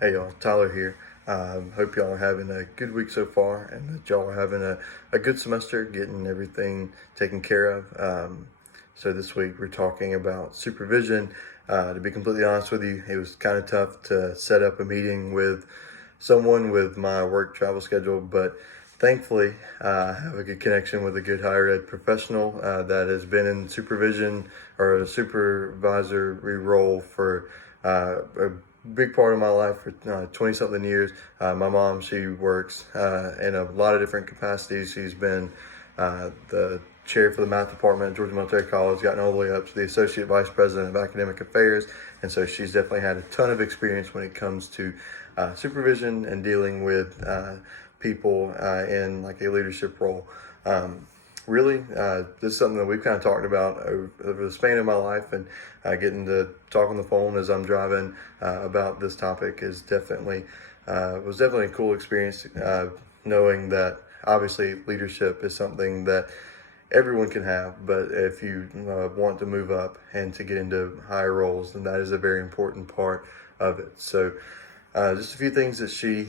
Hey y'all, Tyler here. Hope y'all are having a good week so far and that y'all are having a good semester, getting everything taken care of. So this week we're talking about supervision. To be completely honest with you, it was kind of tough to set up a meeting with someone with my work travel schedule, but thankfully I have a good connection with a good higher ed professional that has been in supervision or a supervisory role for a big part of my life for 20 something years. My mom, she works in a lot of different capacities. She's been the chair for the math department at Georgia Military College, gotten all the way up to the associate vice president of academic affairs. And so she's definitely had a ton of experience when it comes to supervision and dealing with people in like a leadership role. Really, this is something that we've kind of talked about over the span of my life, and getting to talk on the phone as I'm driving about this topic is definitely was definitely a cool experience. Knowing that obviously leadership is something that everyone can have, but if you want to move up and to get into higher roles, then that is a very important part of it. So, just a few things that she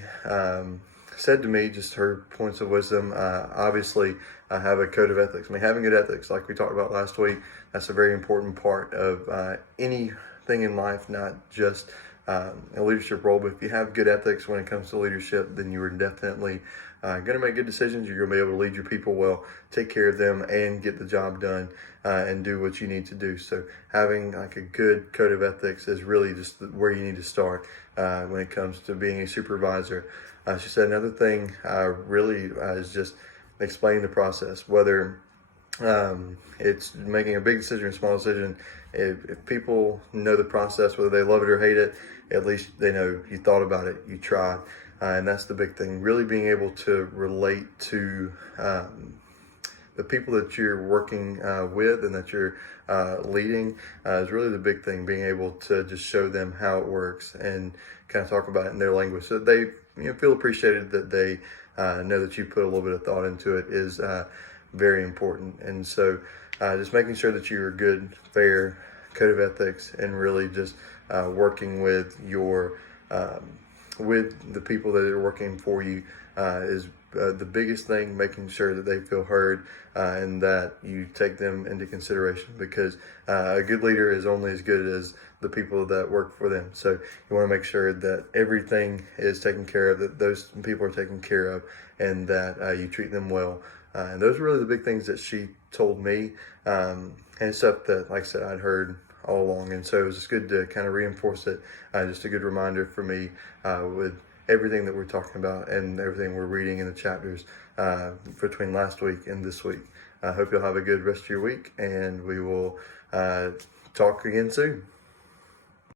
said to me, just her points of wisdom. Obviously, I have a code of ethics. I mean, having good ethics, like we talked about last week, that's a very important part of anything in life, not just a leadership role. But if you have good ethics when it comes to leadership, then you are definitely going to make good decisions. You're going to be able to lead your people well, take care of them, and get the job done and do what you need to do. So having like a good code of ethics is really just where you need to start when it comes to being a supervisor. She said another thing really is just explaining the process, whether it's making a big decision or a small decision. If people know the process, whether they love it or hate it, at least they know you thought about it, you tried. And that's the big thing, really being able to relate to the people that you're working with and that you're leading is really the big thing, being able to just show them how it works and kind of talk about it in their language so that they feel appreciated, that they know that you put a little bit of thought into it is very important. And so just making sure that you're a good, fair code of ethics and really just working with your with the people that are working for you is the biggest thing, making sure that they feel heard and that you take them into consideration, because a good leader is only as good as the people that work for them. So you want to make sure that everything is taken care of, that those people are taken care of, and that you treat them well. And those are really the big things that she told me, and stuff that, like I said, I'd heard all along. And so it was just good to kind of reinforce it. Just a good reminder for me with everything that we're talking about and everything we're reading in the chapters between last week and this week. I hope you'll have a good rest of your week, and we will talk again soon.